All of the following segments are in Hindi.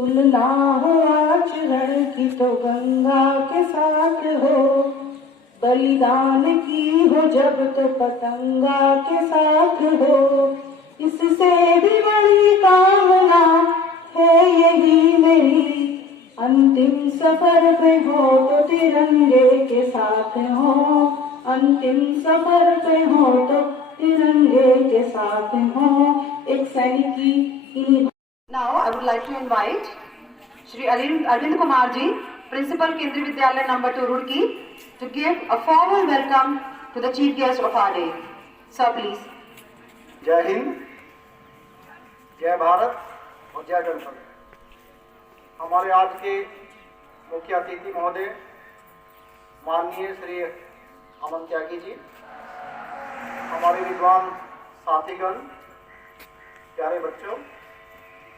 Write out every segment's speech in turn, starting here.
तुलना हो आचरण की तो गंगा के साथ हो, बलिदान की हो जब तो पतंगा के साथ हो। इससे भी बड़ी कामना है यही मेरी, अंतिम सफर पे हो तो तिरंगे के साथ हो, अंतिम सफर पे हो तो तिरंगे के साथ हो। एक सैनिक की। Now I would like to invite Shri Arvind Kumar ji, Principal Kendriya Vidyalaya number 2 Roorkee, to give a formal welcome to the chief guest of our day. Sir, please. जय हिंद, जय भारत और जय गणतंत्र। हमारे आज के मुख्य अतिथि महोदय माननीय श्री अमन त्यागी जी, हमारे विद्वान साथीगण, प्यारे बच्चों,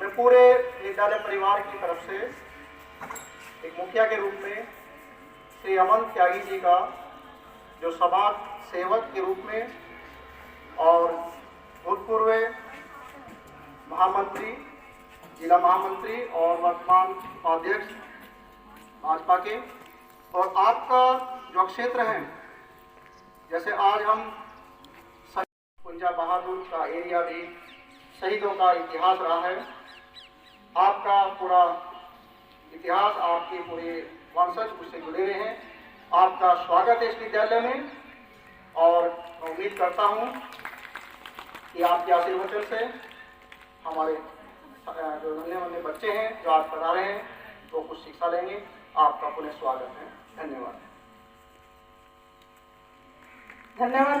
मैं पूरे विद्यालय परिवार की तरफ से एक मुखिया के रूप में श्री अमन त्यागी जी का, जो समाज सेवक के रूप में और भूतपूर्व महामंत्री, जिला महामंत्री और वर्तमान उपाध्यक्ष भाजपा के, और आपका जो क्षेत्र है, जैसे आज हम कुंजा बहादुर का एरिया भी शहीदों का इतिहास रहा है, आपका पूरा इतिहास, आपके पूरे वंशज उससे जुड़े रहे हैं। आपका स्वागत है इस विद्यालय में, और उम्मीद करता हूं कि आपके आशीर्वचन से हमारे जो नन्हे मुन्ने बच्चे हैं जो आज पढ़ा रहे हैं वो कुछ शिक्षा लेंगे। आपका पुनः स्वागत है। धन्यवाद। धन्यवाद।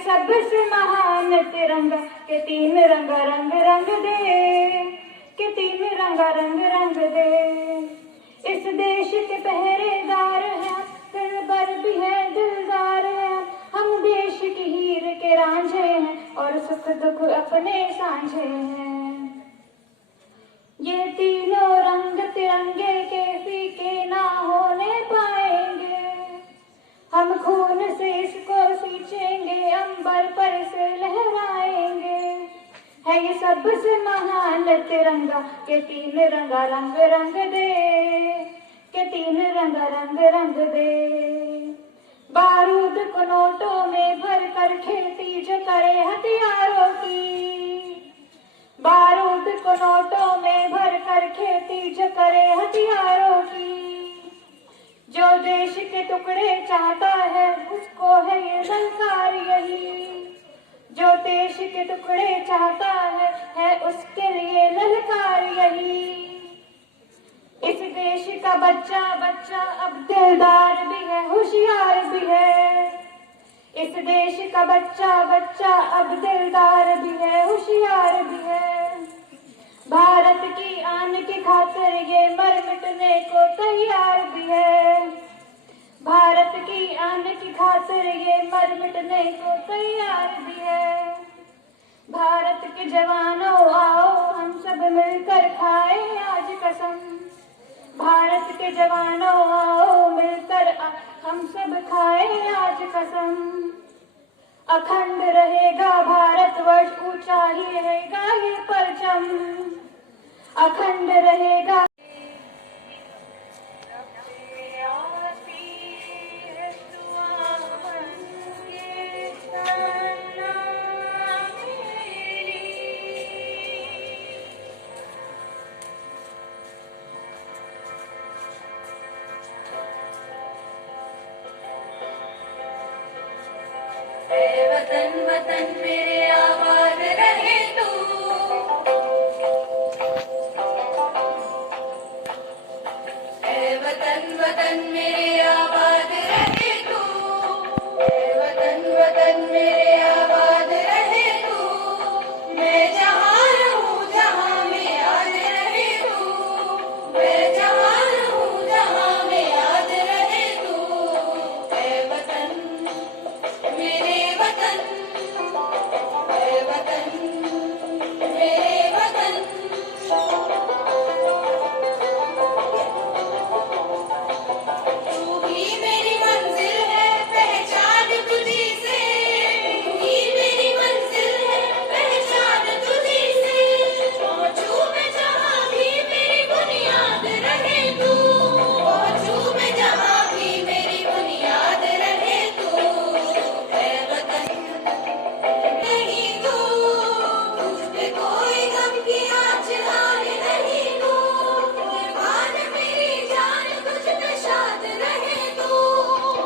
सबसे महान तिरंगा के तीन रंग रंग रंग दे, के तीन रंग रंग रंग दे। इस देश के पहरेदार हैं, फिर बर भी है दिलदार हैं। हम देश की हीर के रांझे हैं और सुख दुख अपने सांझे हैं। ये तीनों रंग तिरंगे के फीके ना होने पाएंगे। हम खून से इसको सींचेंगे, अंबर पर से लहराएंगे। है ये सबसे महान तिरंगा के तीन रंग रंग रंग दे, के तीन रंग रंग रंग दे। बारूद को नोटों में भर कर खेती जो करे हथियारों की, बारूद को नोटों में भर कर खेती जो करे हथियारों की। जो देश के टुकड़े चाहता है उसको है ये ललकार यही। जो देश के टुकड़े चाहता है उसके लिए ललकार यही। इस देश का बच्चा बच्चा अब दिलदार भी है होशियार भी है। इस देश का बच्चा बच्चा अब दिलदार भी है होशियार भी है। भारत की आन की खातिर ये मर मिटने को तैयार भी है। भारत की आन की खातिर ये मर मिटने को तैयार भी है। भारत के जवानों आओ हम सब मिलकर खाएं आज कसम। भारत के जवानों आओ मिलकर हम सब खाएं आज कसम। अखंड रहेगा भारतवर्ष ऊंचा ही रहेगा ये परचम। अखंड रहेगा वतन वतन मेरे आबाद रहे तू। वतन वतन मेरे आबाद रहे तू। वतन वतन मेरे आबाद रहे तू। मैं जहाँ रहूँ जहाँ में याद रहे तू। मैं जहाँ रहूँ जहाँ में याद रहे तू। वतन मेरे वतन, वतन मेरे वतन। तू ही मेरी मंजिल है पहचान तुझी से। तू ही मेरी मंजिल है पहचान तुझी से। पहुँचूं मैं जहाँ भी मेरी बुनियाद रहे तू। पहुँचूं मैं जहाँ भी मेरी बुनियाद रहे तू। वतन नहीं तू, तुझ पे कोई गम की आँच लाने नहीं तू। कुर्बान मेरी जान तुझ पे शाद रहे तू।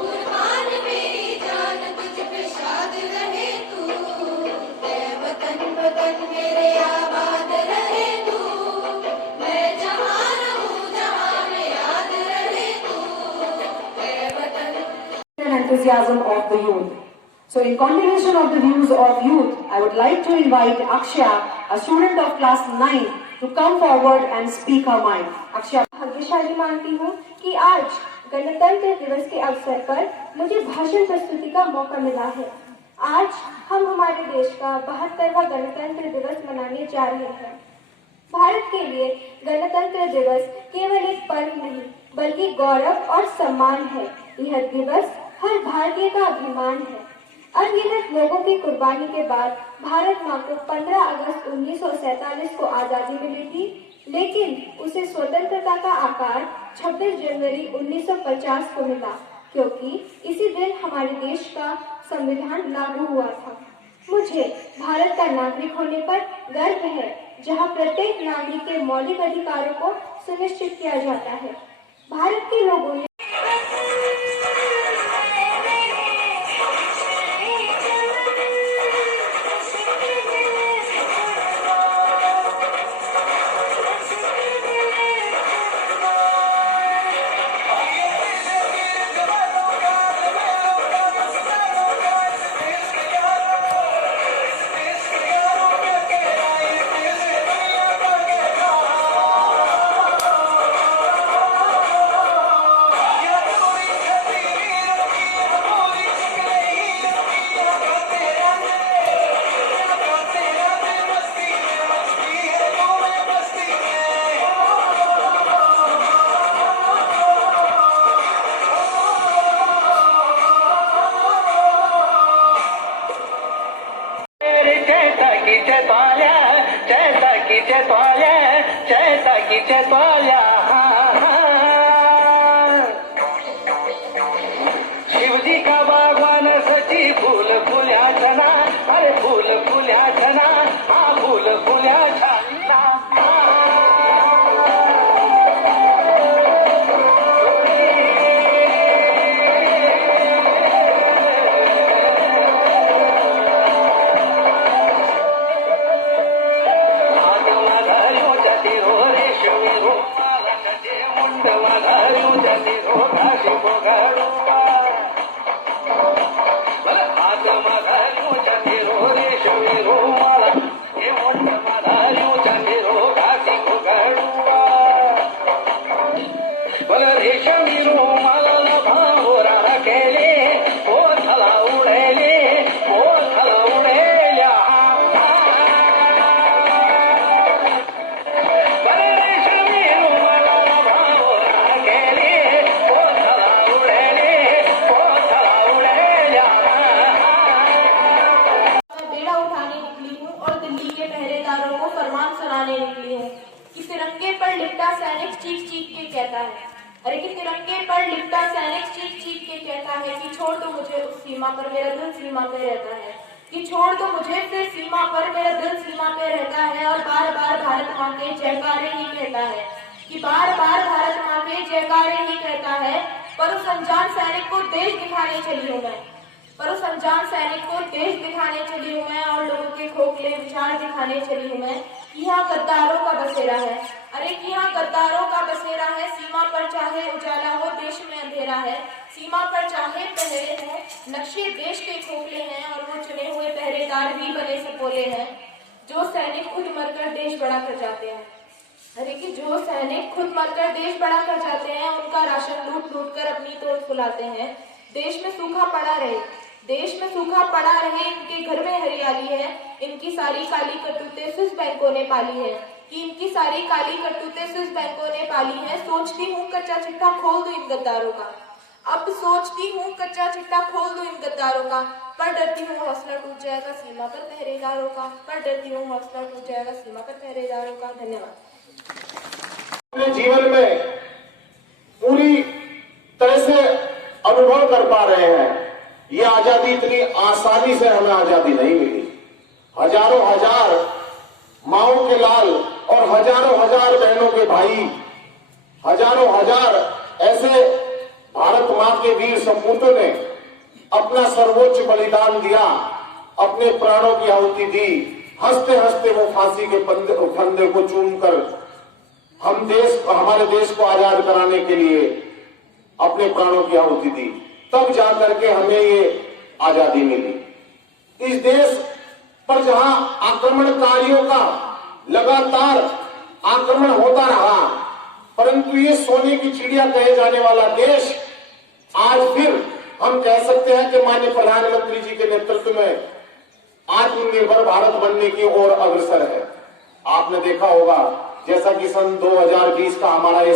कुर्बान मेरी जान तुझ पे शाद रहे तू। वतन वतन मेरे आबाद रहे तू। मैं जहाँ रहूँ जहाँ में याद रहे तू। वतन and enthusiasm of the youth. So in continuation of the views of youth, I would like to invite Akshya, a student of class 9, to come forward and speak her mind. Akshya. भाग्यशाली मानती हूँ कि आज गणतंत्र दिवस के अवसर पर मुझे भाषण प्रस्तुति का मौका मिला है। आज हम हमारे देश का 72वां गणतंत्र दिवस मनाने जा रहे हैं। भारत के लिए गणतंत्र दिवस केवल एक पर्व नहीं बल्कि गौरव और सम्मान है। यह दिवस हर भारतीय का अभिमान है। अनगिनत लोगों की कुर्बानी के बाद भारत माँ को 15 अगस्त 1947 को आजादी मिली थी, लेकिन उसे स्वतंत्रता का आकार 26 जनवरी 1950 को मिला, क्योंकि इसी दिन हमारे देश का संविधान लागू हुआ था। मुझे भारत का नागरिक होने पर गर्व है, जहाँ प्रत्येक नागरिक के मौलिक अधिकारों को सुनिश्चित किया जाता है। भारत के लोगों ने शिवजी का बागवान सची फूल फुल्या छना, अरे फूल फुल्या छना, हा फूल फुल्या छना। बोल रेशमी रुमाल भावरा केले कोथला उडेले कोथला उडेल्या बोल रेशमी रुमाल भावरा केले कोथला उडेले कोथला उडेल्या मैं बेड़ा उठाने निकली हूँ और दिल्ली के पहरेदारों को फरमान सुनाने निकली हूँ कि तिरंगे पर लिपटा सैनिक चीख चीख के कहता है, अरे कि तिरंगे पर लिपटा सैनिक चीख चीख के कहता है कि छोड़ दो मुझे उस सीमा पर, मेरा दिल सीमा पे रहता है, कि छोड़ दो मुझे फिर सीमा पर, मेरा दिल सीमा पे रहता है। और बार बार भारत माँ के जयकारे ही कहता है, कि बार बार भारत माँ के जयकारे ही कहता है। पर उस अनजान सैनिक को देश दिखाने चली हूँ मैं, पर उस अनजान सैनिक को देश दिखाने चली हूँ मैं, और लोगों के खोखले विचार दिखाने चली हूँ मैं कि यहाँ गद्दारों का बसेरा है, अरे कि यहाँ गद्दारों का बसेरा है। सीमा पर चाहे उजाला हो देश में अंधेरा है, सीमा पर चाहे पहरे हो नक्शे देश के खोखले हैं, और वो चुने हुए पहरेदार भी बने सपोले हैं, जो सैनिक खुद मरकर देश बड़ा कर जाते हैं। अरे कि जो सैनिक खुद मरकर देश बड़ा कर जाते हैं, उनका राशन लूट लूट कर अपनी तोड़ फुलाते हैं। देश में सूखा पड़ा रहे, देश में सूखा पड़ा रहे, इनके घर में हरियाली है, इनकी सारी काली करतूतें स्विस बैंकों ने पाली है, कि इनकी सारी काली करतूतें स्विस बैंकों ने पाली है। सोचती हूँ कच्चा चिट्ठा खोल दो इन गद्दारों का, अब सोचती हूँ कच्चा चिट्ठा खोल दो इन गद्दारों का, पर डरती हूँ हौसला टूट जाएगा सीमा पर पहरेदारों का, पर डरती हूँ हौसला टूट जाएगा सीमा पर पहरेदारों का। धन्यवाद। अपने जीवन में पूरी तरह से अनुभव कर पा रहे हैं। ये आजादी इतनी आसानी से हमें आजादी नहीं मिली। हजारों हजार माओं के लाल और हजारों हजार बहनों के भाई, हजारों हजार ऐसे भारत मां के वीर सपूतों ने अपना सर्वोच्च बलिदान दिया, अपने प्राणों की आहुति दी। हंसते हंसते वो फांसी के फंदे को चूमकर हमारे देश को आजाद कराने के लिए अपने प्राणों की आहुति दी, तब जाकर के हमें ये आजादी मिली। इस देश पर जहां आक्रमणकारियों का लगातार आक्रमण होता रहा, परंतु ये सोने की चिड़िया कहे जाने वाला देश आज फिर हम कह सकते हैं कि माननीय प्रधानमंत्री जी के नेतृत्व में आत्मनिर्भर भारत बनने की ओर अग्रसर है। आपने देखा होगा जैसा कि सन 2020 का हमारा ये